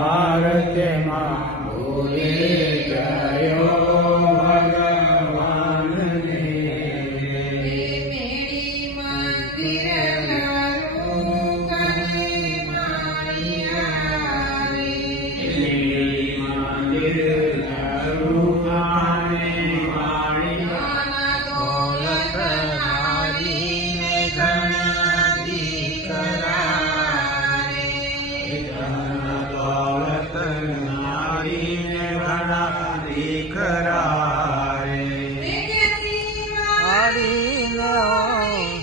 આરતીમાં ભૂલી ગયો ભગવાનને. મેળી મંદિર મારું કને માળી આવે. મંદિર રૂપાને માળી દોલત નારીને ઘણા દીકરા રે. દોલત નારીને ઘણા દીકરા રે. હરીને